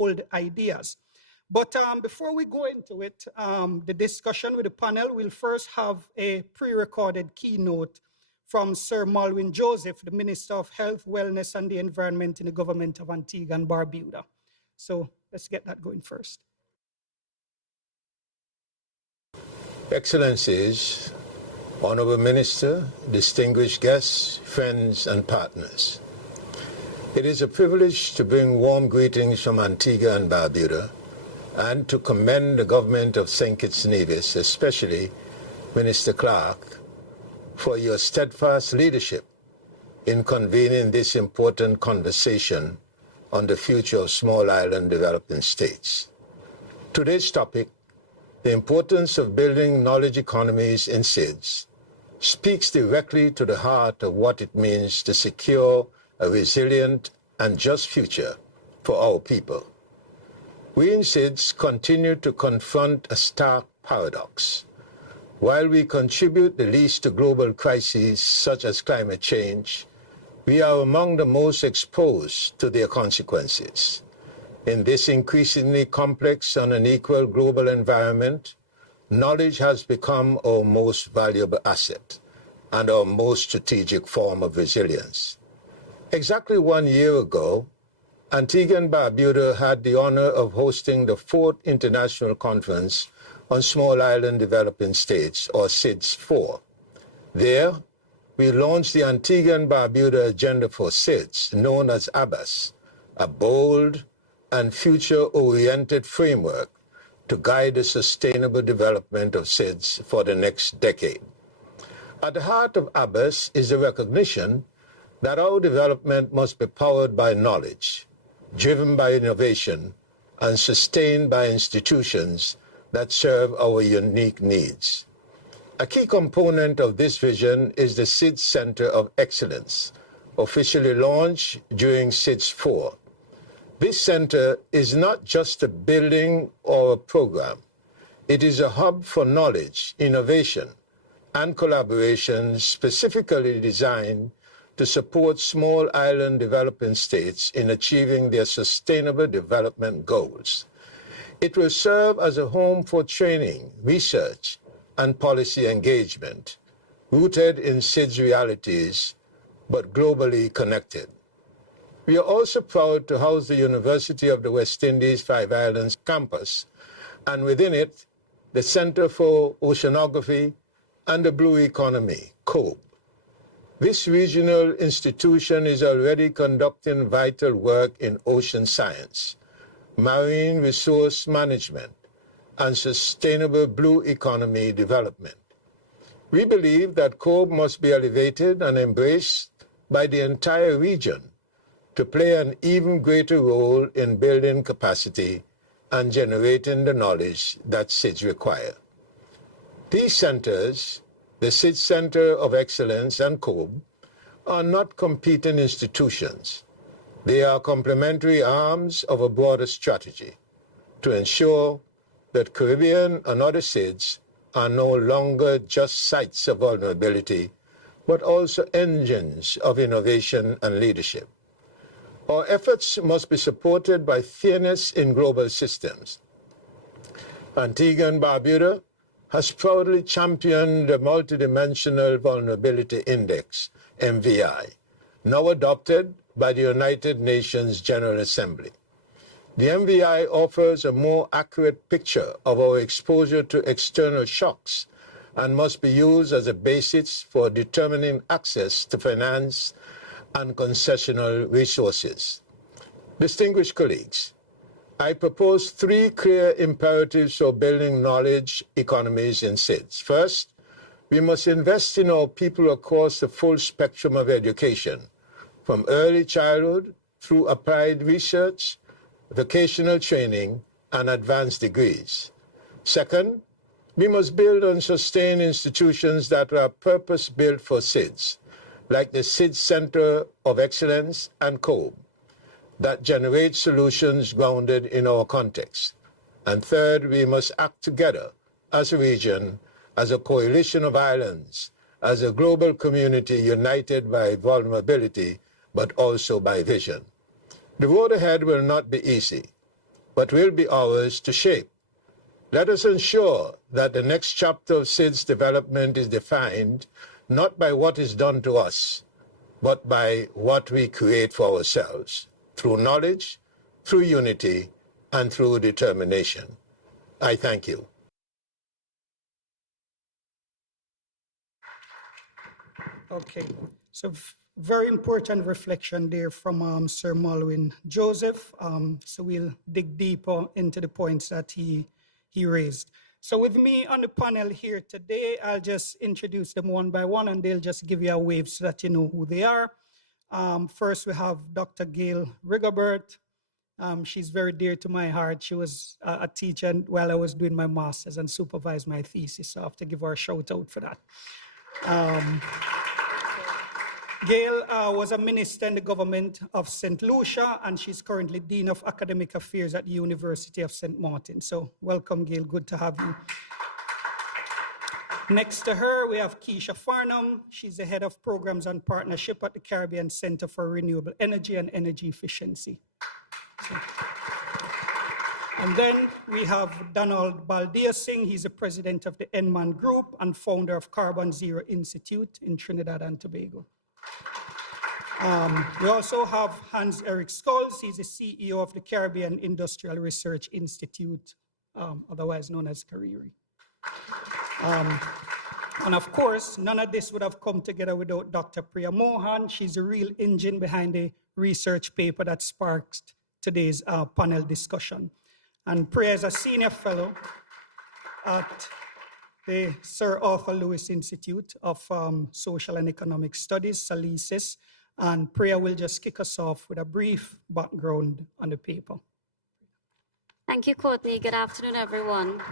old ideas. But before we go into it, the discussion with the panel, we'll first have a pre-recorded keynote from Sir Malwin Joseph, the Minister of Health, Wellness and the Environment in the government of Antigua and Barbuda. So let's get that going first. Excellencies, Honorable Minister, distinguished guests, friends and partners. It is a privilege to bring warm greetings from Antigua and Barbuda and to commend the government of St. Kitts Nevis, especially Minister Clark, for your steadfast leadership in convening this important conversation on the future of small island developing states. Today's topic, the importance of building knowledge economies in SIDS, speaks directly to the heart of what it means to secure a resilient and just future for our people. We in SIDS continue to confront a stark paradox. While we contribute the least to global crises such as climate change, we are among the most exposed to their consequences. In this increasingly complex and unequal global environment, knowledge has become our most valuable asset and our most strategic form of resilience. Exactly 1 year ago, Antigua and Barbuda had the honor of hosting the 4th International Conference on Small Island Developing States, or SIDS 4. There, we launched the Antigua and Barbuda Agenda for SIDS, known as ABAS, a bold and future-oriented framework to guide the sustainable development of SIDS for the next decade. At the heart of ABAS is the recognition that our development must be powered by knowledge, driven by innovation, and sustained by institutions that serve our unique needs. A key component of this vision is the SIDS Center of Excellence, officially launched during SIDS 4. This center is not just a building or a program. It is a hub for knowledge, innovation, and collaboration specifically designed to support small island developing states in achieving their sustainable development goals. It will serve as a home for training, research, and policy engagement, rooted in SIDS realities, but globally connected. We are also proud to house the University of the West Indies Five Islands campus, and within it, the Center for Oceanography and the Blue Economy, COBE. This regional institution is already conducting vital work in ocean science, marine resource management, and sustainable blue economy development. We believe that COBE must be elevated and embraced by the entire region to play an even greater role in building capacity and generating the knowledge that SIDS require. These centers, the SIDS Center of Excellence and COBE, are not competing institutions. They are complementary arms of a broader strategy to ensure that Caribbean and other SIDS are no longer just sites of vulnerability, but also engines of innovation and leadership. Our efforts must be supported by fairness in global systems. Antigua and Barbuda has proudly championed the Multidimensional Vulnerability Index, MVI, now adopted by the United Nations General Assembly. The MVI offers a more accurate picture of our exposure to external shocks and must be used as a basis for determining access to finance and concessional resources. Distinguished colleagues, I propose 3 clear imperatives for building knowledge economies in SIDS. First, we must invest in our people across the full spectrum of education, from early childhood through applied research, vocational training, and advanced degrees. Second, we must build and sustain institutions that are purpose-built for SIDS, like the SIDS Center of Excellence and COBE, that generate solutions grounded in our context. And third, we must act together as a region, as a coalition of islands, as a global community united by vulnerability, but also by vision. The road ahead will not be easy. but will be ours to shape. Let us ensure that the next chapter of SIDS development is defined not by what is done to us, but by what we create for ourselves, through knowledge, through unity, and through determination. I thank you. Okay, so very important reflection there from Sir Malwin Joseph. So we'll dig deeper into the points that he raised. So with me on the panel here today, I'll just introduce them one by one and they'll just give you a wave so that you know who they are. First, we have Dr. Gail Rigobert. She's very dear to my heart. She was a teacher while I was doing my master's and supervised my thesis, so I have to give her a shout out for that. Gail was a minister in the government of St. Lucia, and she's currently Dean of Academic Affairs at the University of St. Martin. So welcome, Gail, good to have you. Next to her, we have Keisha Farnham. She's the head of programs and partnership at the Caribbean Center for Renewable Energy and Energy Efficiency. And then we have Donald Baldia Singh. He's the president of the NMAN Group and founder of Carbon Zero Institute in Trinidad and Tobago. We also have Hans-Eric Scholz. He's the CEO of the Caribbean Industrial Research Institute, otherwise known as CARIRI. And of course, none of this would have come together without Dr. Priya Mohan. She's the real engine behind the research paper that sparked today's panel discussion. And Priya is a senior fellow at the Sir Arthur Lewis Institute of Social and Economic Studies, SIDS. And Priya will just kick us off with a brief background on the paper. Thank you, Courtney. Good afternoon, everyone.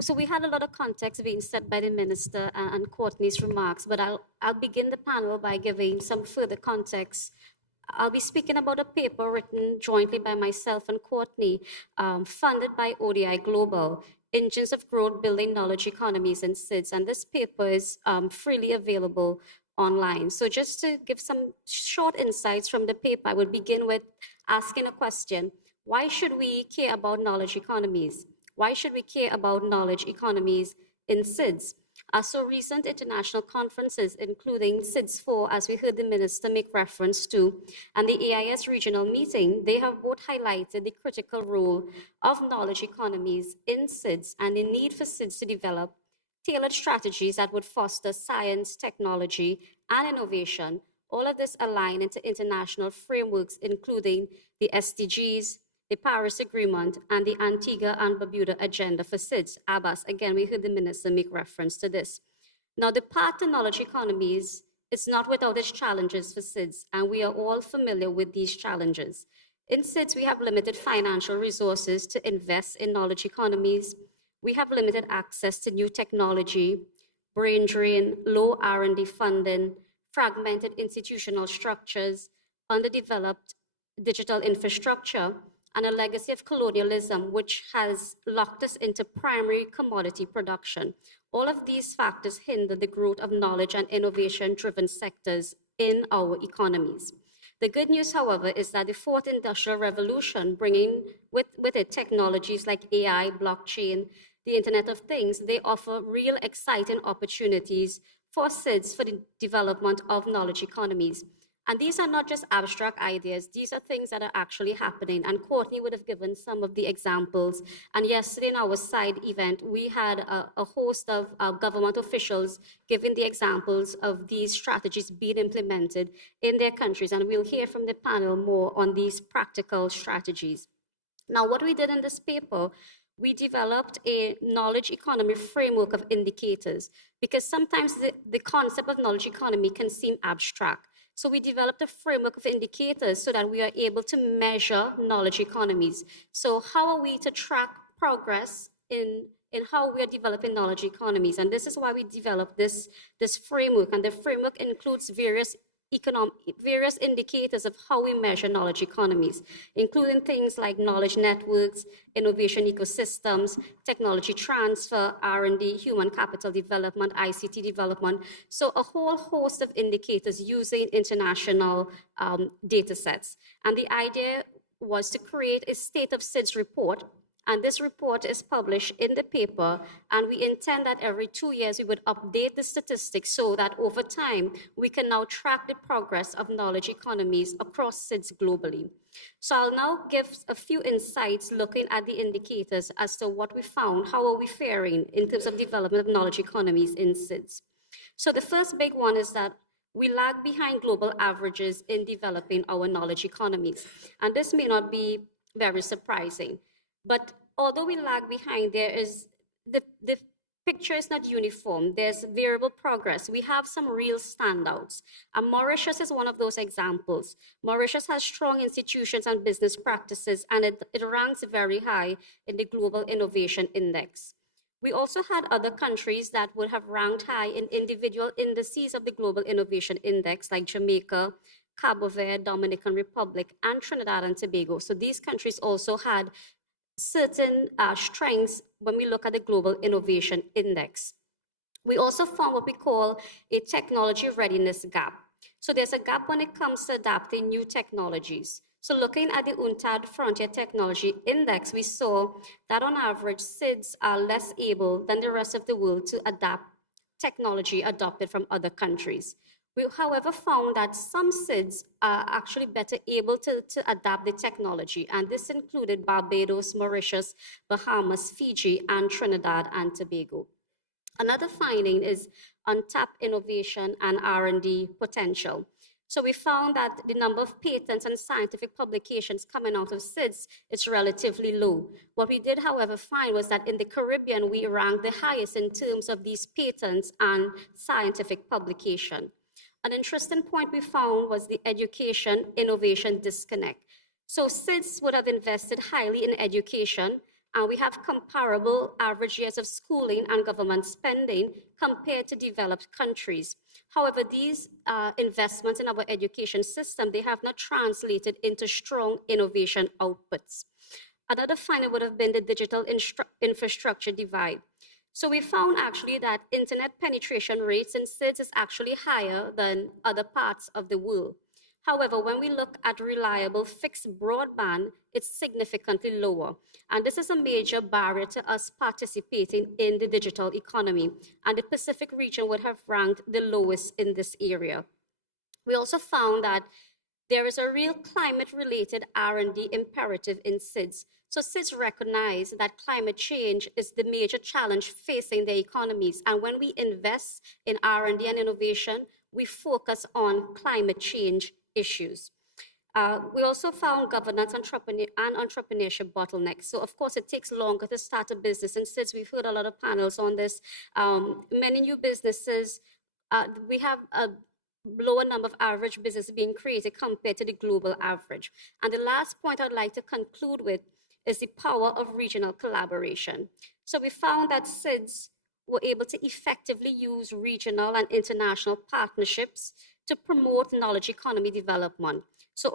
So we had a lot of context being set by the minister and Courtney's remarks, but I'll begin the panel by giving some further context. I'll be speaking about a paper written jointly by myself and Courtney, funded by ODI Global, Engines of Growth Building Knowledge Economies in SIDS, and this paper is freely available online. So just to give some short insights from the paper, I would begin with asking a question. Why should we care about knowledge economies? Why should we care about knowledge economies in SIDS? So recent international conferences, including SIDS 4, as we heard the minister make reference to, and the AIS regional meeting, they have both highlighted the critical role of knowledge economies in SIDS and the need for SIDS to develop tailored strategies that would foster science, technology, and innovation. All of this align into international frameworks, including the SDGs, the Paris Agreement, and the Antigua and Barbuda Agenda for SIDS, ABAS. Again, we heard the minister make reference to this. Now, the path to knowledge economies is not without its challenges for SIDS, and we are all familiar with these challenges. In SIDS, we have limited financial resources to invest in knowledge economies. We have limited access to new technology, brain drain, low R&D funding, fragmented institutional structures, underdeveloped digital infrastructure, and a legacy of colonialism, which has locked us into primary commodity production. All of these factors hinder the growth of knowledge and innovation-driven sectors in our economies. The good news, however, is that the fourth industrial revolution, bringing with it technologies like AI, blockchain, the Internet of Things, they offer real exciting opportunities for SIDS for the development of knowledge economies. And these are not just abstract ideas, these are things that are actually happening. And Courtney would have given some of the examples. And yesterday in our side event, we had a host of government officials giving the examples of these strategies being implemented in their countries. And we'll hear from the panel more on these practical strategies. Now, what we did in this paper, we developed a knowledge economy framework of indicators, because sometimes the concept of knowledge economy can seem abstract. So we developed a framework of indicators so that we are able to measure knowledge economies. So how are we to track progress in how we are developing knowledge economies? And this is why we developed this framework. And the framework includes various various indicators of how we measure knowledge economies, including things like knowledge networks, innovation ecosystems, technology transfer, R&D, human capital development, ICT development. So a whole host of indicators using international data sets. And the idea was to create a state of SIDS report. And this report is published in the paper, and we intend that every 2 years we would update the statistics so that over time we can now track the progress of knowledge economies across SIDS globally. So I'll now give a few insights looking at the indicators as to what we found, how are we faring in terms of development of knowledge economies in SIDS. So the first big one is that we lag behind global averages in developing our knowledge economies. And this may not be very surprising. But although we lag behind, the picture is not uniform. There's variable progress. We have some real standouts. And Mauritius is one of those examples. Mauritius has strong institutions and business practices, and it ranks very high in the Global Innovation Index. We also had other countries that would have ranked high in individual indices of the Global Innovation Index, like Jamaica, Cabo Verde, Dominican Republic, and Trinidad and Tobago. So these countries also had certain strengths when we look at the Global Innovation Index. We also found what we call a technology readiness gap. So there's a gap when it comes to adapting new technologies. So looking at the UNCTAD Frontier Technology Index, we saw that on average, SIDS are less able than the rest of the world to adapt technology adopted from other countries. We, however, found that some SIDS are actually better able to adapt the technology, and this included Barbados, Mauritius, Bahamas, Fiji, and Trinidad and Tobago. Another finding is untapped innovation and R&D potential. So we found that the number of patents and scientific publications coming out of SIDS is relatively low. What we did, however, find was that in the Caribbean, we ranked the highest in terms of these patents and scientific publication. An interesting point we found was the education innovation disconnect. So SIDS would have invested highly in education, and we have comparable average years of schooling and government spending compared to developed countries. However, these investments in our education system, they have not translated into strong innovation outputs. Another finding would have been the digital infrastructure divide. So we found actually that internet penetration rates in SIDS is actually higher than other parts of the world. However, when we look at reliable fixed broadband, it's significantly lower. And this is a major barrier to us participating in the digital economy. And the Pacific region would have ranked the lowest in this area. We also found that there is a real climate-related R&D imperative in SIDS. So SIDS recognize that climate change is the major challenge facing their economies. And when we invest in R&D and innovation, we focus on climate change issues. We also found governance and entrepreneurship bottlenecks. So of course, it takes longer to start a business. And since we've heard a lot of panels on this, many new businesses, we have a lower number of average businesses being created compared to the global average. And the last point I'd like to conclude with is the power of regional collaboration. So we found that SIDS were able to effectively use regional and international partnerships to promote knowledge economy development. So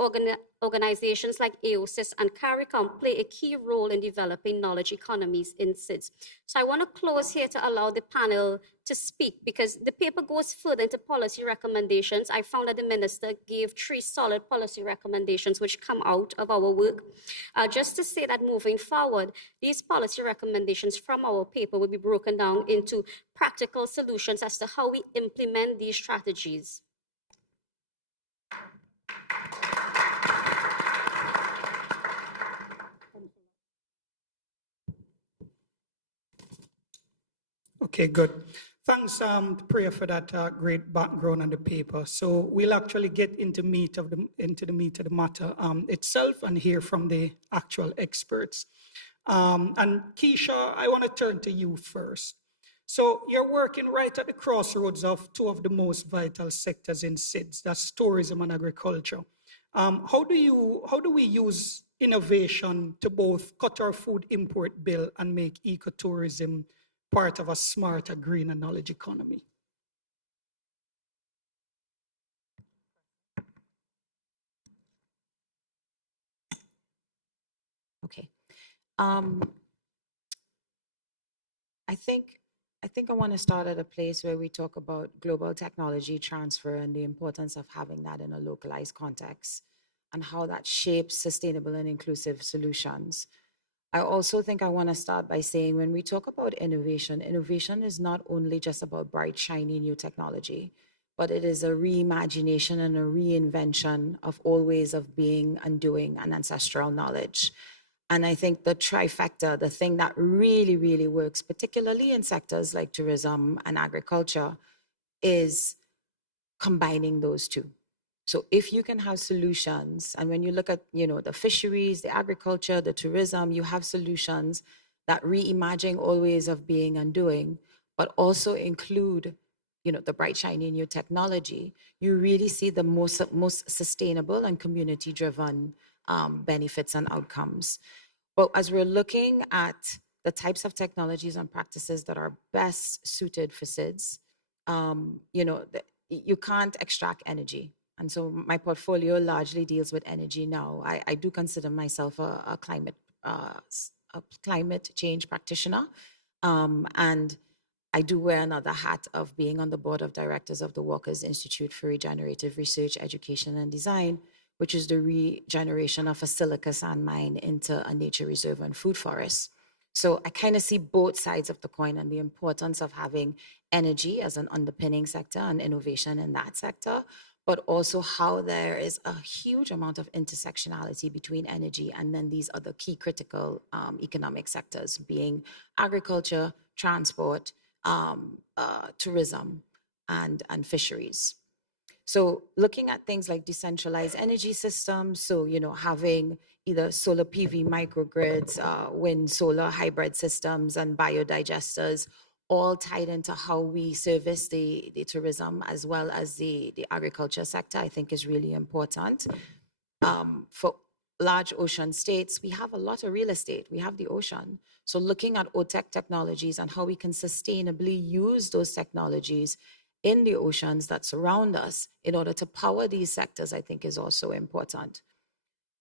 organizations like AOSIS and CARICOM play a key role in developing knowledge economies in SIDS. So I want to close here to allow the panel to speak, because the paper goes further into policy recommendations. I found that the minister gave 3 solid policy recommendations which come out of our work. Just to say that moving forward, these policy recommendations from our paper will be broken down into practical solutions as to how we implement these strategies. Okay, good. Thanks, Priya, for that great background on the paper. So we'll actually get into the meat of the matter itself and hear from the actual experts. And Keisha, I want to turn to you first. So you're working right at the crossroads of 2 of the most vital sectors in SIDS, that's tourism and agriculture. How do we use innovation to both cut our food import bill and make ecotourism part of a smarter, greener knowledge economy? Okay. I think I want to start at a place where we talk about global technology transfer and the importance of having that in a localized context and how that shapes sustainable and inclusive solutions. I also think I want to start by saying when we talk about innovation, innovation is not only just about bright, shiny new technology, but it is a reimagination and a reinvention of all ways of being and doing and ancestral knowledge. And I think the trifecta, the thing that really, really works, particularly in sectors like tourism and agriculture, is combining those two. So if you can have solutions, and when you look at, the fisheries, the agriculture, the tourism, you have solutions that reimagine all ways of being and doing, but also include, the bright, shiny new technology, you really see the most sustainable and community-driven benefits and outcomes. But as we're looking at the types of technologies and practices that are best suited for SIDS, you can't extract energy. And so my portfolio largely deals with energy now. I do consider myself a climate change practitioner. And I do wear another hat of being on the board of directors of the Walker's Institute for Regenerative Research, Education and Design, which is the regeneration of a silica sand mine into a nature reserve and food forest. So I kind of see both sides of the coin and the importance of having energy as an underpinning sector and innovation in that sector, but also how there is a huge amount of intersectionality between energy and then these other key critical economic sectors, being agriculture, transport, tourism, and fisheries. So looking at things like decentralized energy systems, so, having either solar PV microgrids, wind, solar hybrid systems, and biodigesters, all tied into how we service the tourism as well as the agriculture sector, I think is really important. For large ocean states, we have a lot of real estate. We have the ocean. So looking at OTEC technologies and how we can sustainably use those technologies in the oceans that surround us in order to power these sectors, I think is also important.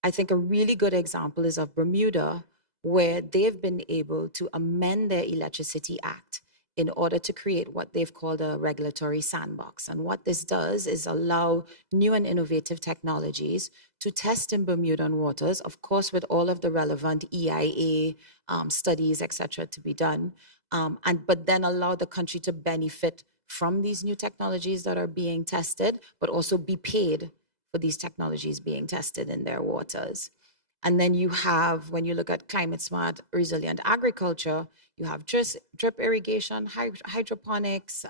I think a really good example is of Bermuda, where they've been able to amend their Electricity Act in order to create what they've called a regulatory sandbox. And what this does is allow new and innovative technologies to test in Bermudan waters, of course, with all of the relevant EIA studies, et cetera, to be done, but then allow the country to benefit from these new technologies that are being tested, but also be paid for these technologies being tested in their waters. And then you have, when you look at climate smart, resilient agriculture, you have drip irrigation, hydroponics,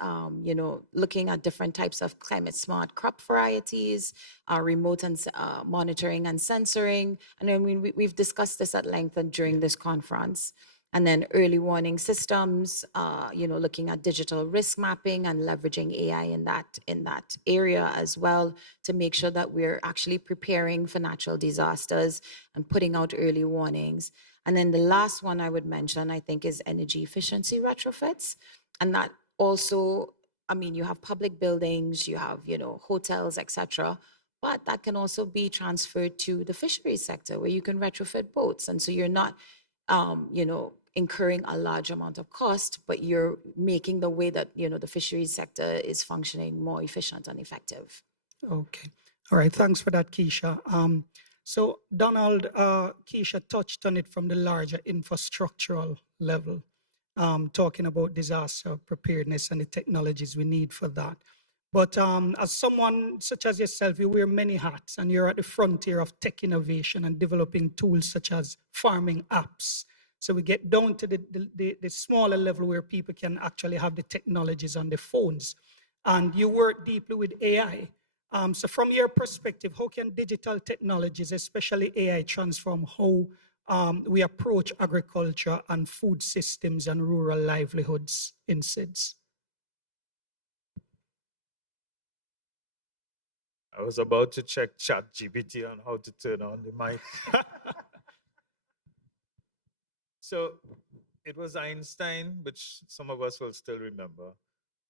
looking at different types of climate smart crop varieties, remote and monitoring and sensoring. And I mean, we've discussed this at length during this conference. And then early warning systems, looking at digital risk mapping and leveraging AI in that area as well to make sure that we're actually preparing for natural disasters and putting out early warnings. And then the last one I would mention, I think, is energy efficiency retrofits. And that also, I mean, you have public buildings, you have, hotels, etc. But that can also be transferred to the fisheries sector where you can retrofit boats. And so you're not, incurring a large amount of cost, but you're making the way that, the fisheries sector is functioning more efficient and effective. Okay. All right. Thanks for that, Keisha. So Donald, Keisha touched on it from the larger infrastructural level, talking about disaster preparedness and the technologies we need for that. But as someone such as yourself, you wear many hats and you're at the frontier of tech innovation and developing tools such as farming apps. So we get down to the smaller level where people can actually have the technologies on their phones. And you work deeply with AI. So from your perspective, how can digital technologies, especially AI, transform how we approach agriculture and food systems and rural livelihoods in SIDS? I was about to check ChatGPT on how to turn on the mic. So it was Einstein, which some of us will still remember,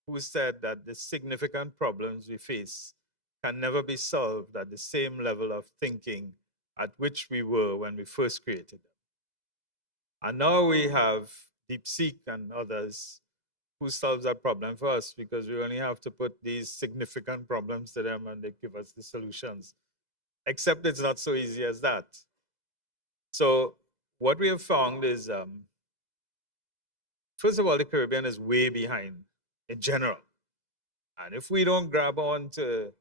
who said that the significant problems we face can never be solved at the same level of thinking at which we were when we first created them. And now we have DeepSeek and others who solves that problem for us, because we only have to put these significant problems to them and they give us the solutions. Except it's not so easy as that. So what we have found is, first of all, the Caribbean is way behind in general. And if we don't grab on to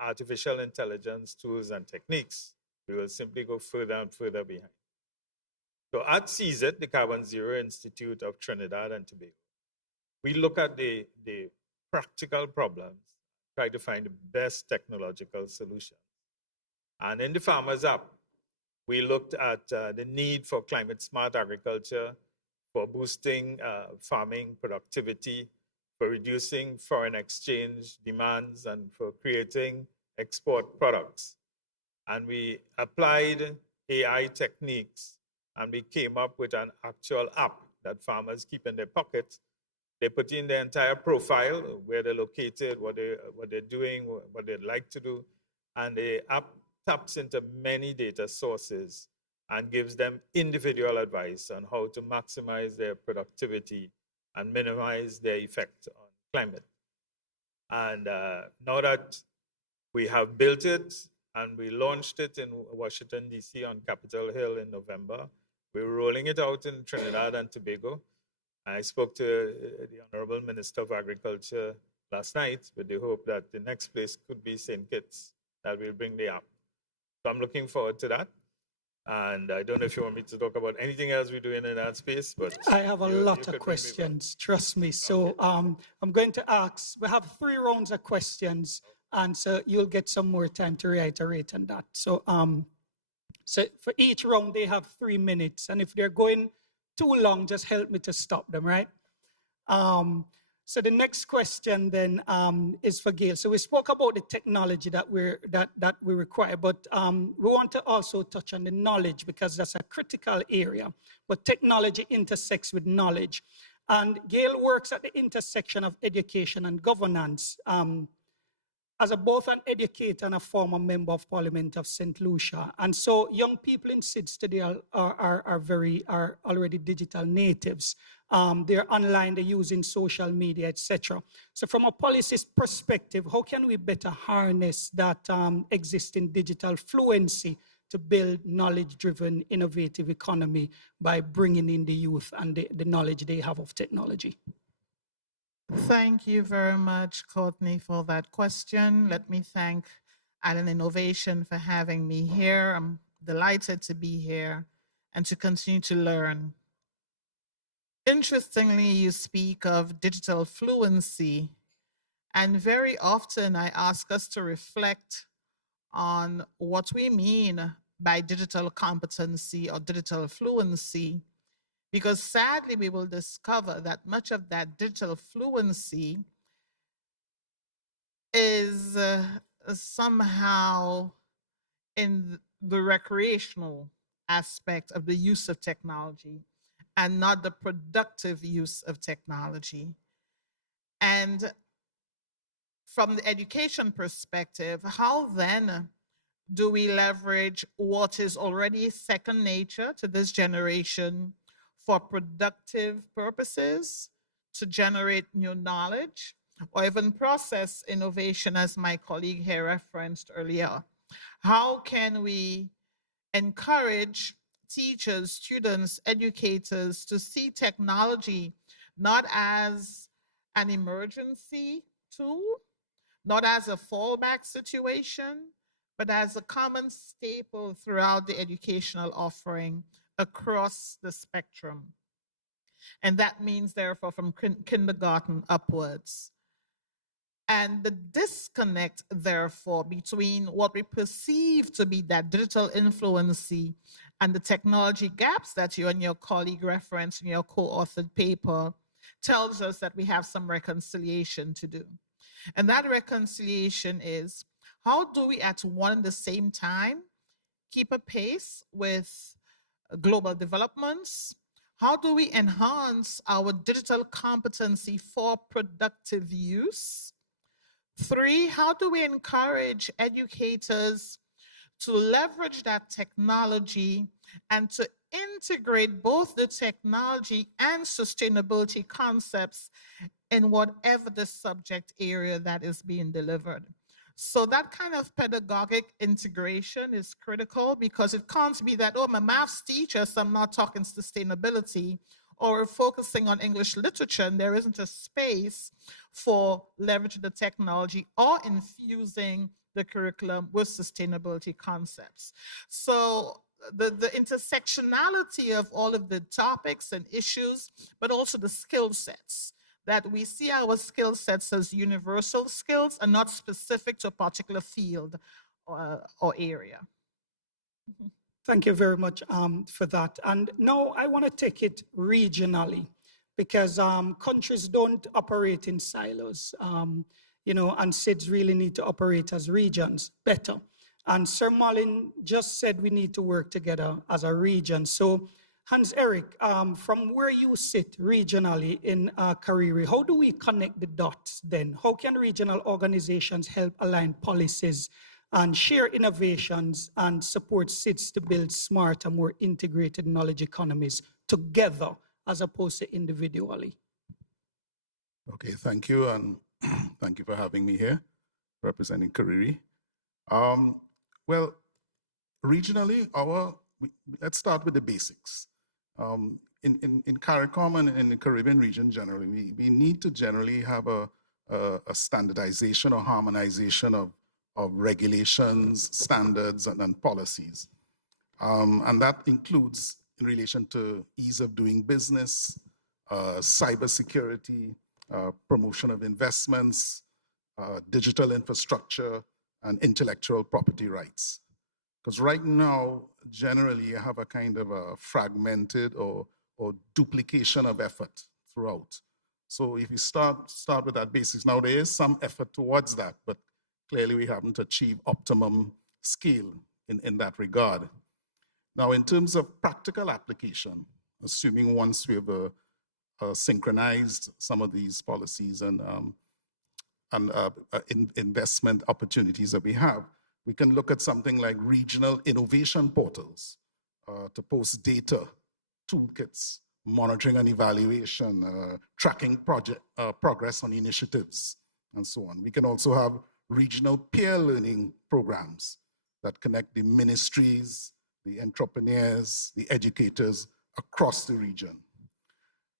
artificial intelligence tools and techniques, we will simply go further and further behind. So at SIDS, the Carbon Zero Institute of Trinidad and Tobago, we look at the practical problems, try to find the best technological solution. And in the Farmers app, we looked at the need for climate smart agriculture, for boosting farming productivity, for reducing foreign exchange demands, and for creating export products. And we applied AI techniques, and we came up with an actual app that farmers keep in their pocket. They put in their entire profile, where they're located, what they're doing, what they'd like to do, and the app taps into many data sources and gives them individual advice on how to maximize their productivity and minimize their effect on climate. And now that we have built it and we launched it in Washington, D.C. on Capitol Hill in November, we're rolling it out in Trinidad and Tobago. I spoke to the Honorable Minister of Agriculture last night with the hope that the next place could be St. Kitts, that will bring the app. So I'm looking forward to that. And I don't know if you want me to talk about anything else we're doing in that space, but I have a lot of questions, trust me. So I'm going to ask, we have 3 rounds of questions, and so you'll get some more time to reiterate on that. So, so for each round, they have 3 minutes. And if they're going too long, just help me to stop them, right? So the next question then is for Gail. So we spoke about the technology that we require, but we want to also touch on the knowledge, because that's a critical area. But technology intersects with knowledge. And Gail works at the intersection of education and governance. As both an educator and a former member of Parliament of St. Lucia. And so young people in SIDS today are already digital natives. They're online, they're using social media, etc. So from a policy perspective, how can we better harness that existing digital fluency to build knowledge-driven, innovative economy by bringing in the youth and the knowledge they have of technology? Thank you very much, Courtney, for that question. Let me thank Island Innovation for having me here. I'm delighted to be here and to continue to learn. Interestingly, you speak of digital fluency, and very often I ask us to reflect on what we mean by digital competency or digital fluency. Because sadly, we will discover that much of that digital fluency is somehow in the recreational aspect of the use of technology and not the productive use of technology. And from the education perspective, how then do we leverage what is already second nature to this generation for productive purposes, to generate new knowledge, or even process innovation, as my colleague here referenced earlier? How can we encourage teachers, students, educators to see technology not as an emergency tool, not as a fallback situation, but as a common staple throughout the educational offering across the spectrum? And that means, therefore, from kindergarten upwards. And the disconnect, therefore, between what we perceive to be that digital influency and the technology gaps that you and your colleague referenced in your co-authored paper tells us that we have some reconciliation to do. And that reconciliation is, how do we at one and the same time keep a pace with global developments? How do we enhance our digital competency for productive use? 3, how do we encourage educators to leverage that technology and to integrate both the technology and sustainability concepts in whatever the subject area that is being delivered. So that kind of pedagogic integration is critical, because it can't be that, oh, I'm a maths teacher, so I'm not talking sustainability, or focusing on English literature, and there isn't a space for leveraging the technology or infusing the curriculum with sustainability concepts. So the intersectionality of all of the topics and issues, but also the skill sets, that we see our skill sets as universal skills and not specific to a particular field or area. Thank you very much for that. And now I want to take it regionally, because countries don't operate in silos, you know, and SIDS really need to operate as regions better. And Sir Marlin just said we need to work together as a region. So Hans-Eric, from where you sit regionally in Kariri, how do we connect the dots then? How can regional organizations help align policies and share innovations and support SIDS to build smarter, more integrated knowledge economies together as opposed to individually? Okay, thank you, and thank you for having me here, representing Kariri. Well, regionally, let's start with the basics. In CARICOM and in the Caribbean region generally, we need to generally have a standardization or harmonization of regulations, standards, and policies. And that includes in relation to ease of doing business, cybersecurity, promotion of investments, digital infrastructure, and intellectual property rights. Because right now, generally, you have a kind of a fragmented or duplication of effort throughout. So if you start with that basics, now there is some effort towards that, but clearly we haven't achieved optimum scale in that regard. Now, in terms of practical application, assuming once we have synchronized some of these policies and investment opportunities that we have, we can look at something like regional innovation portals to post data, toolkits, monitoring and evaluation, tracking progress on initiatives, and so on. We can also have regional peer learning programs that connect the ministries, the entrepreneurs, the educators across the region.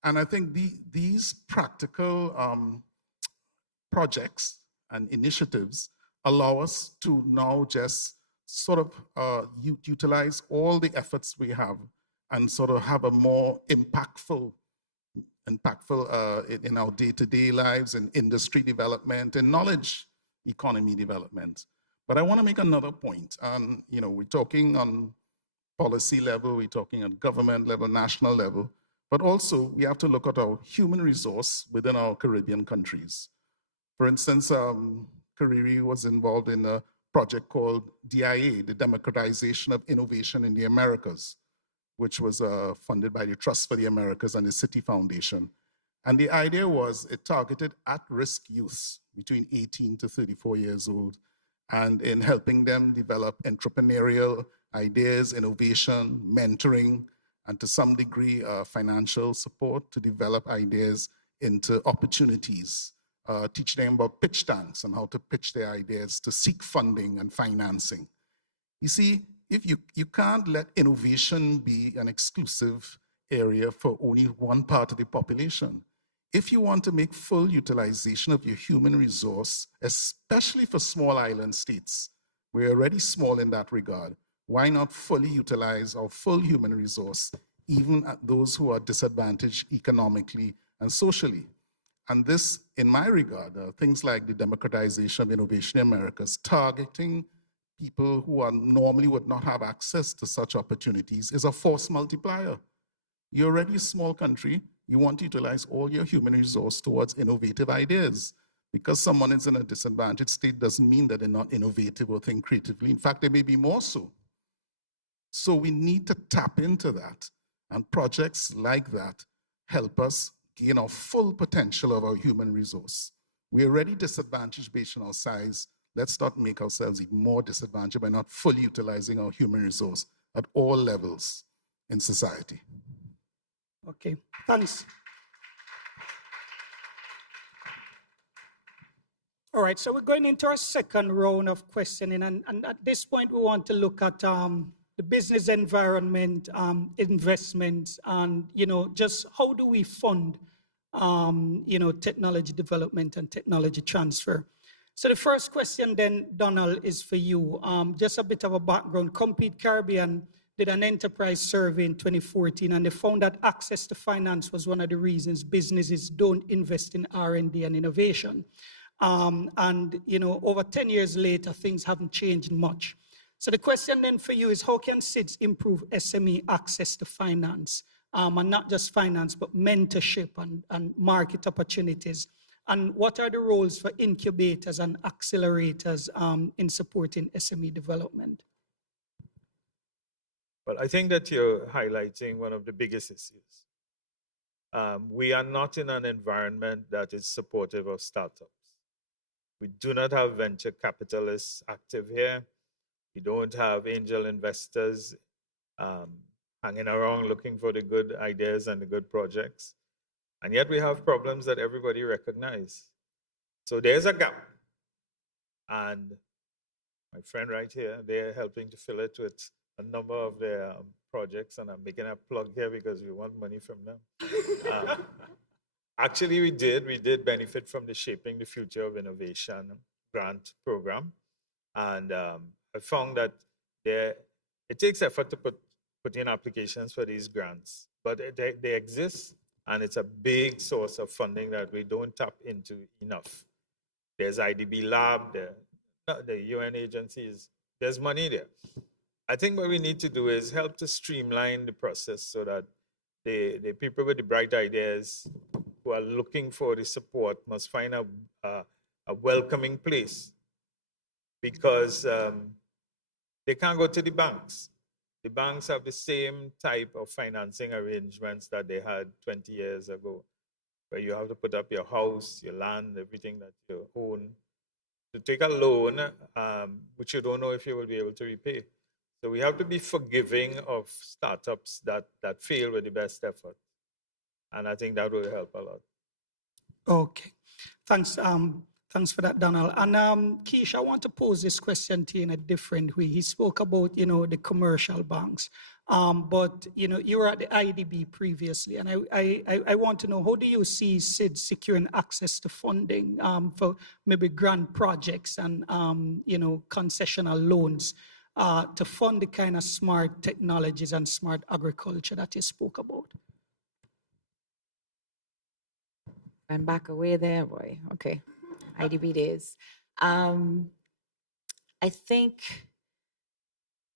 And I think these practical projects and initiatives allow us to now just sort of utilize all the efforts we have and sort of have a more impactful in our day-to-day lives and industry development and knowledge economy development. But I want to make another point. You know, we're talking on policy level, we're talking at government level, national level, but also we have to look at our human resource within our Caribbean countries. For instance, Kariri was involved in a project called DIA, the Democratization of Innovation in the Americas, which was funded by the Trust for the Americas and the City Foundation. And the idea was it targeted at-risk youth between 18 to 34 years old, and in helping them develop entrepreneurial ideas, innovation, mentoring, and to some degree financial support to develop ideas into opportunities. Teach them about pitch tanks and how to pitch their ideas to seek funding and financing. You see, if you can't let innovation be an exclusive area for only one part of the population. If you want to make full utilization of your human resource, especially for small island states, we're already small in that regard, why not fully utilize our full human resource, even at those who are disadvantaged economically and socially? And this, in my regard, things like the Democratization of Innovation in Americas, targeting people who are normally would not have access to such opportunities, is a force multiplier. You're already a small country. You want to utilize all your human resource towards innovative ideas. Because someone is in a disadvantaged state doesn't mean that they're not innovative or think creatively. In fact, they may be more so. So we need to tap into that. And projects like that help us gain our full potential of our human resource. We're already disadvantaged based on our size. let's not make ourselves even more disadvantaged by not fully utilizing our human resource at all levels in society. Okay, thanks. All right, so we're going into our second round of questioning, and at this point, we want to look at the business environment, investments, and just how do we fund, technology development and technology transfer. So the first question then, Donald, is for you. Just a bit of a background. Compete Caribbean did an enterprise survey in 2014, and they found that access to finance was one of the reasons businesses don't invest in R&D and innovation. Over 10 years later, things haven't changed much. So the question then for you is, how can SIDS improve SME access to finance? And not just finance, but mentorship and market opportunities. And what are the roles for incubators and accelerators in supporting SME development? Well, I think that you're highlighting one of the biggest issues. We are not in an environment that is supportive of startups. We do not have venture capitalists active here. We don't have angel investors hanging around looking for the good ideas and the good projects. And yet we have problems that everybody recognizes. So there's a gap. And my friend right here, they're helping to fill it with a number of their projects. And I'm making a plug here because we want money from them. Actually, we did benefit from the Shaping the Future of Innovation grant program. And I found that it takes effort to put in applications for these grants, but they exist, and it's a big source of funding that we don't tap into enough. There's IDB Lab, the UN agencies, there's money there. I think what we need to do is help to streamline the process so that the people with the bright ideas who are looking for the support must find a welcoming place, because they can't go to the banks. The banks have the same type of financing arrangements that they had 20 years ago, where you have to put up your house, your land, everything that you own, to take a loan, which you don't know if you will be able to repay. So we have to be forgiving of startups that fail with the best effort. And I think that will help a lot. Okay. Thanks. Thanks for that, Donald. And Keisha, I want to pose this question to you in a different way. He spoke about, the commercial banks, but you were at the IDB previously, and I want to know, how do you see SIDS securing access to funding for maybe grant projects and concessional loans to fund the kind of smart technologies and smart agriculture that you spoke about? I'm back away there, boy. Okay. IDB days. I think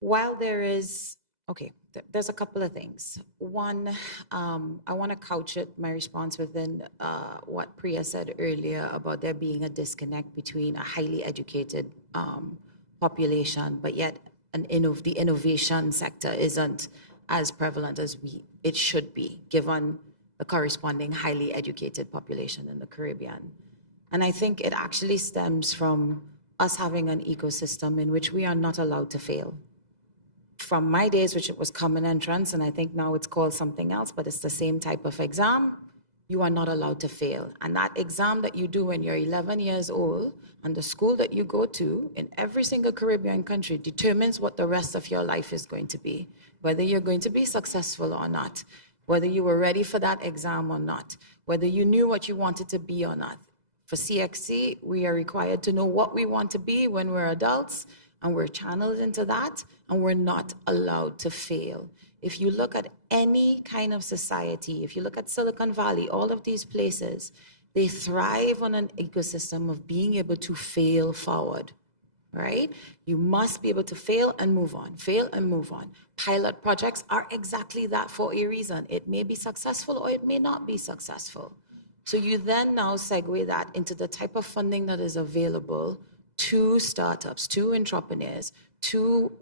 while there's a couple of things. One, I want to couch my response within what Priya said earlier about there being a disconnect between a highly educated population, but yet the innovation sector isn't as prevalent as it should be, given the corresponding highly educated population in the Caribbean. And I think it actually stems from us having an ecosystem in which we are not allowed to fail. From my days, which it was common entrance, and I think now it's called something else, but it's the same type of exam, you are not allowed to fail. And that exam that you do when you're 11 years old, and the school that you go to in every single Caribbean country determines what the rest of your life is going to be, whether you're going to be successful or not, whether you were ready for that exam or not, whether you knew what you wanted to be or not. For CXC, we are required to know what we want to be when we're adults, and we're channeled into that, and we're not allowed to fail. If you look at any kind of society, if you look at Silicon Valley, all of these places, they thrive on an ecosystem of being able to fail forward, right? You must be able to fail and move on, fail and move on. Pilot projects are exactly that for a reason. It may be successful or it may not be successful. So you then now segue that into the type of funding that is available to startups, to entrepreneurs, to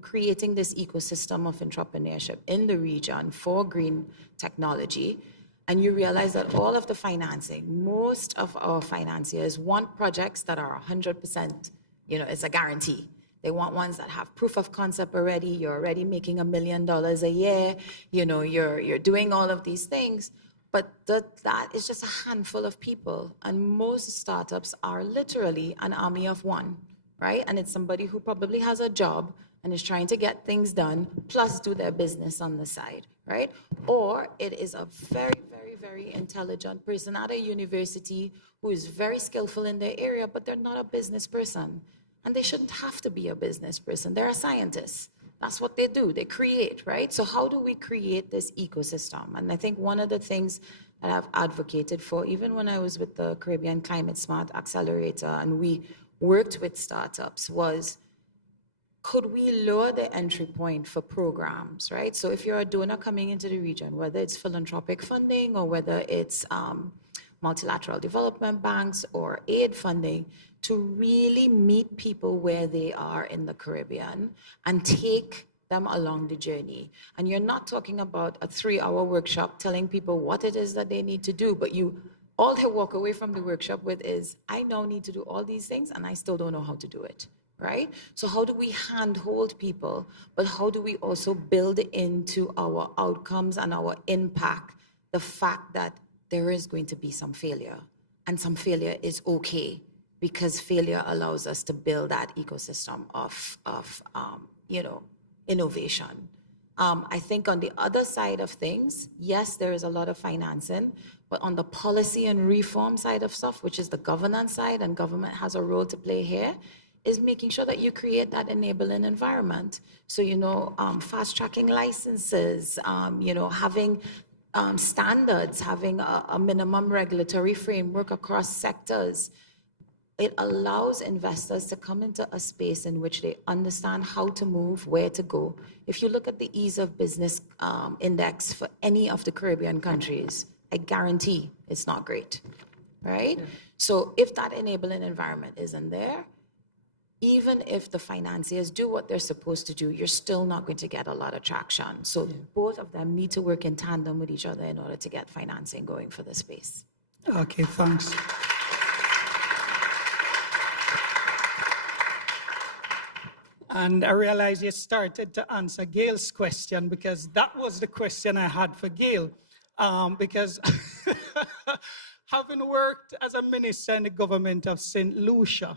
creating this ecosystem of entrepreneurship in the region for green technology. and you realize that all of the financing, most of our financiers want projects that are 100%, it's a guarantee. They want ones that have proof of concept already. You're already making $1 million a year. You're doing all of these things. But that is just a handful of people. And most startups are literally an army of one, right? And it's somebody who probably has a job and is trying to get things done, plus do their business on the side, right? Or it is a very, very, very intelligent person at a university who is very skillful in their area, but they're not a business person. And they shouldn't have to be a business person. They're a scientist. That's what they do. They create, right? So how do we create this ecosystem? And I think one of the things that I've advocated for, even when I was with the Caribbean Climate Smart Accelerator and we worked with startups, was could we lower the entry point for programs, right? So if you're a donor coming into the region, whether it's philanthropic funding or whether it's multilateral development banks or aid funding, to really meet people where they are in the Caribbean and take them along the journey. And you're not talking about a 3-hour workshop telling people what it is that they need to do, but all they walk away from the workshop with is, I now need to do all these things and I still don't know how to do it, right? So how do we handhold people, but how do we also build into our outcomes and our impact the fact that there is going to be some failure, and some failure is okay, because failure allows us to build that ecosystem of innovation. I think on the other side of things, yes, there is a lot of financing, but on the policy and reform side of stuff, which is the governance side, and government has a role to play here, is making sure that you create that enabling environment. So, fast tracking licenses, having standards, having a minimum regulatory framework across sectors. It allows investors to come into a space in which they understand how to move, where to go. If you look at the ease of business index for any of the Caribbean countries, I guarantee it's not great, right? Yeah. So if that enabling environment isn't there, even if the financiers do what they're supposed to do, you're still not going to get a lot of traction. So both of them need to work in tandem with each other in order to get financing going for the space. Okay, thanks. And I realize you started to answer Gail's question, because that was the question I had for Gail. Because having worked as a minister in the government of St. Lucia,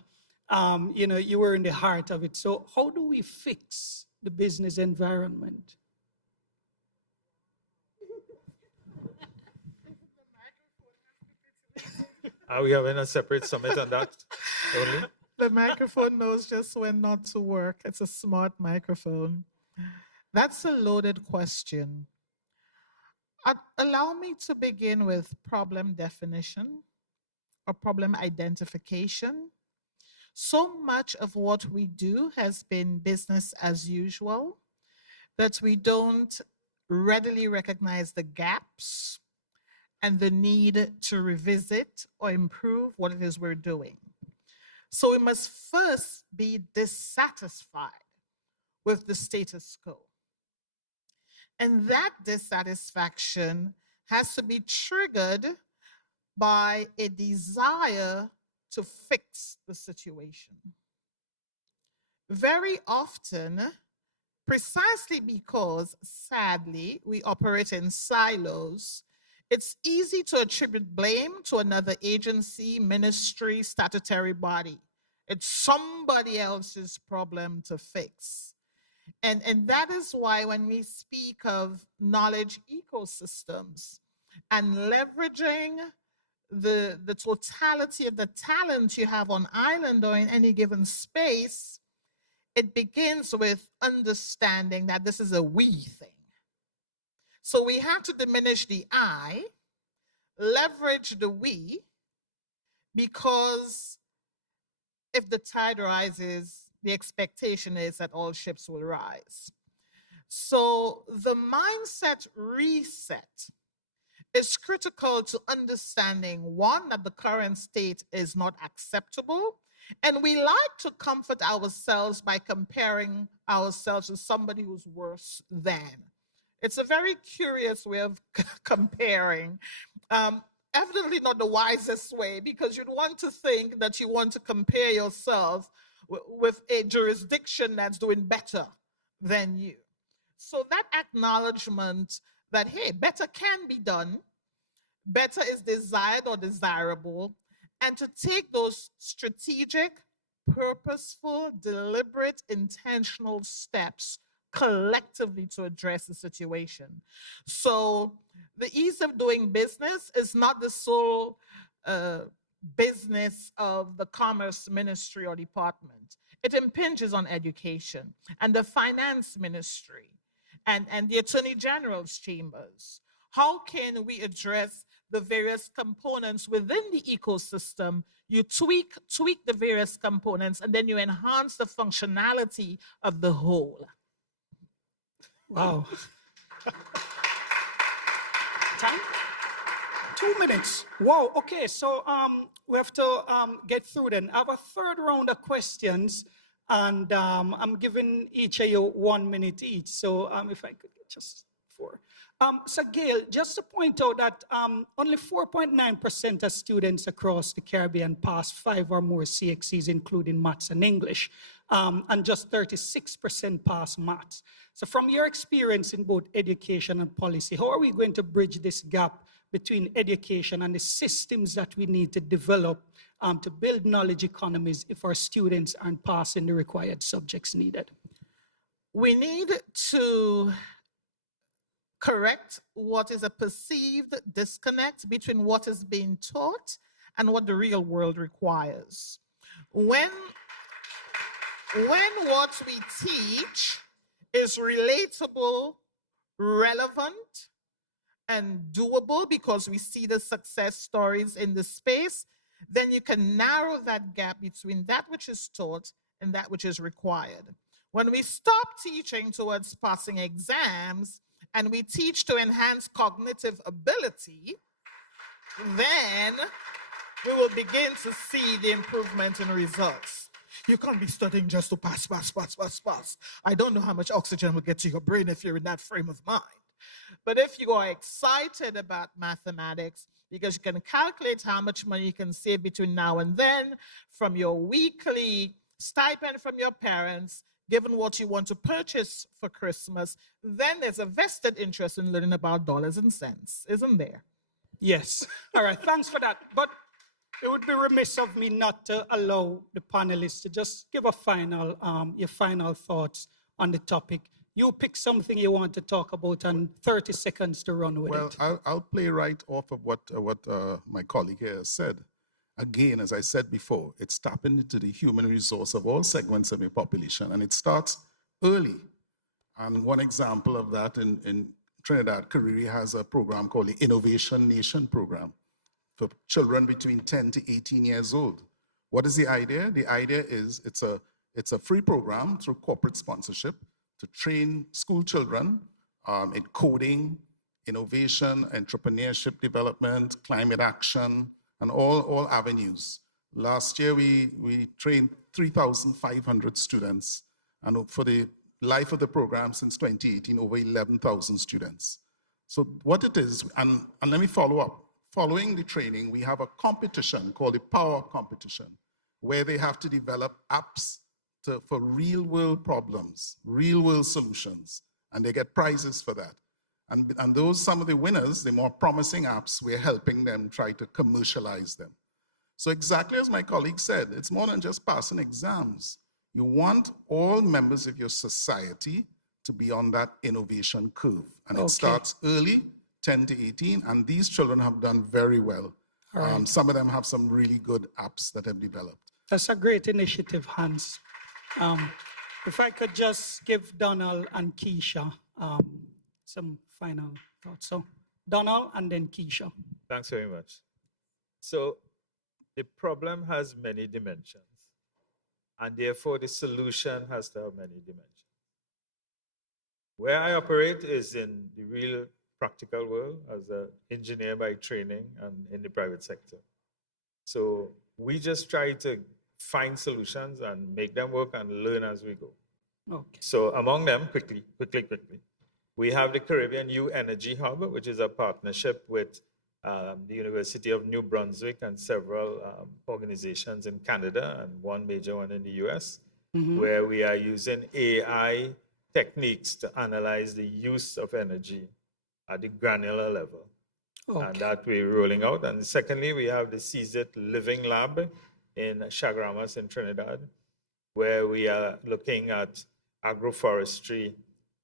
you were in the heart of it. So how do we fix the business environment? Are we having a separate summit on that only? The microphone knows just when not to work. It's a smart microphone. That's a loaded question. Allow me to begin with problem definition or problem identification. So much of what we do has been business as usual that we don't readily recognize the gaps and the need to revisit or improve what it is we're doing. So we must first be dissatisfied with the status quo. And that dissatisfaction has to be triggered by a desire to fix the situation. Very often, precisely because, sadly, we operate in silos, it's easy to attribute blame to another agency, ministry, statutory body. It's somebody else's problem to fix. And that is why when we speak of knowledge ecosystems and leveraging the totality of the talent you have on island or in any given space, it begins with understanding that this is a we thing. So we have to diminish the I, leverage the we, because if the tide rises, the expectation is that all ships will rise. So the mindset reset is critical to understanding, one, that the current state is not acceptable. And we like to comfort ourselves by comparing ourselves to somebody who's worse than. It's a very curious way of comparing. Evidently not the wisest way, because you'd want to think that you want to compare yourself with a jurisdiction that's doing better than you. So that acknowledgement that, hey, better can be done, better is desired or desirable, and to take those strategic, purposeful, deliberate, intentional steps collectively to address the situation. So the ease of doing business is not the sole business of the Commerce Ministry or department. It impinges on education and the Finance Ministry and the Attorney General's chambers. How can we address the various components within the ecosystem? You tweak the various components, and then you enhance the functionality of the whole. Wow. Time? 2 minutes. Wow. Okay. So we have to get through then. I have a third round of questions, and I'm giving each of you 1 minute each. So if I could get just 4. So Gail, just to point out that only 4.9% of students across the Caribbean pass 5 or more CXCs, including maths and English, and just 36% pass maths. So from your experience in both education and policy, how are we going to bridge this gap between education and the systems that we need to develop to build knowledge economies if our students aren't passing the required subjects needed? We need to correct what is a perceived disconnect between what is being taught and what the real world requires. When what we teach is relatable, relevant, and doable because we see the success stories in the space, then you can narrow that gap between that which is taught and that which is required. When we stop teaching towards passing exams and we teach to enhance cognitive ability, then we will begin to see the improvement in results. You can't be studying just to pass. I don't know how much oxygen will get to your brain if you're in that frame of mind. But if you are excited about mathematics, because you can calculate how much money you can save between now and then from your weekly stipend from your parents, given what you want to purchase for Christmas, then there's a vested interest in learning about dollars and cents, isn't there? Yes. All right, thanks for that. But it would be remiss of me not to allow the panelists to just give a final, your final thoughts on the topic. You pick something you want to talk about and 30 seconds to run with it. Well, I'll play right off of what my colleague here has said. Again, as I said before, it's tapping into the human resource of all segments of the population, and it starts early. And one example of that in Trinidad, Kariri has a program called the Innovation Nation Program for children between 10 to 18 years old. What is the idea? The idea is it's a free program through corporate sponsorship to train school children in coding, innovation, entrepreneurship development, climate action, and all avenues. Last year, we trained 3,500 students, and for the life of the program since 2018, over 11,000 students. So what it is, and let me follow up. Following the training, we have a competition called the Power Competition, where they have to develop apps for real-world problems, real-world solutions, and they get prizes for that. And those, some of the winners, the more promising apps, we're helping them try to commercialize them. So exactly as my colleague said, it's more than just passing exams. You want all members of your society to be on that innovation curve. And it starts early, 10 to 18, and these children have done very well. Right. Some of them have some really good apps that have developed. That's a great initiative, Hans. If I could just give Donald and Keisha some final thoughts. So Donald and then Keisha. Thanks very much. So the problem has many dimensions, and therefore the solution has to have many dimensions. Where I operate is in the real practical world as an engineer by training and in the private sector. So we just try to find solutions and make them work and learn as we go. Okay. So among them, quickly, We have the Caribbean U Energy Hub, which is a partnership with the University of New Brunswick and several organizations in Canada and one major one in the US, where we are using AI techniques to analyze the use of energy at the granular level. Okay. And that we're rolling out. And secondly, we have the SIDS Living Lab in Chaguaramas in Trinidad, where we are looking at agroforestry.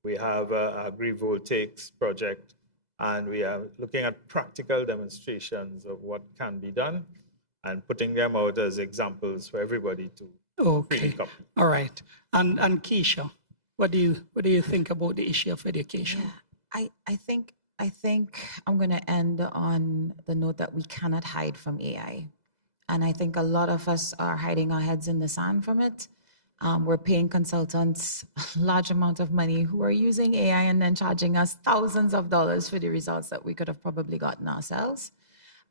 We have an agrivoltaics project, and we are looking at practical demonstrations of what can be done and putting them out as examples for everybody to Okay. copy. All right. And Keisha, what do you think about the issue of education? Yeah, I think I'm going to end on the note that we cannot hide from AI. And I think a lot of us are hiding our heads in the sand from it. We're paying consultants a large amount of money who are using AI and then charging us thousands of dollars for the results that we could have probably gotten ourselves.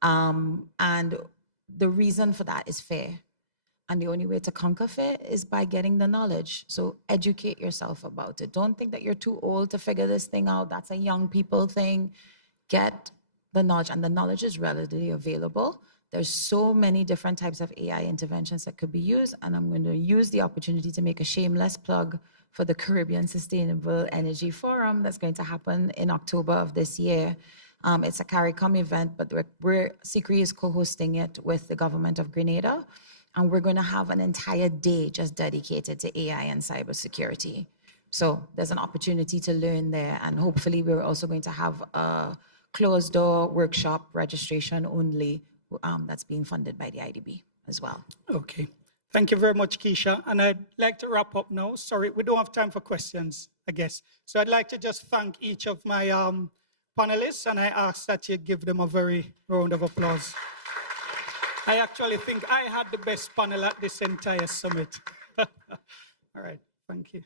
And the reason for that is fear. And the only way to conquer fear is by getting the knowledge. So educate yourself about it. Don't think that you're too old to figure this thing out. That's a young people thing. Get the knowledge, and the knowledge is readily available. There's so many different types of AI interventions that could be used, and I'm going to use the opportunity to make a shameless plug for the Caribbean Sustainable Energy Forum that's going to happen in October of this year. It's a CARICOM event, but CICRI is co-hosting it with the government of Grenada. And we're going to have an entire day just dedicated to AI and cybersecurity. So there's an opportunity to learn there. And hopefully we're also going to have a closed door workshop registration only that's being funded by the IDB as well. Okay. Thank you very much, Keisha. And I'd like to wrap up now. Sorry, we don't have time for questions, I guess. So I'd like to just thank each of my panelists, and I ask that you give them a very round of applause. I actually think I had the best panel at this entire summit. All right, thank you.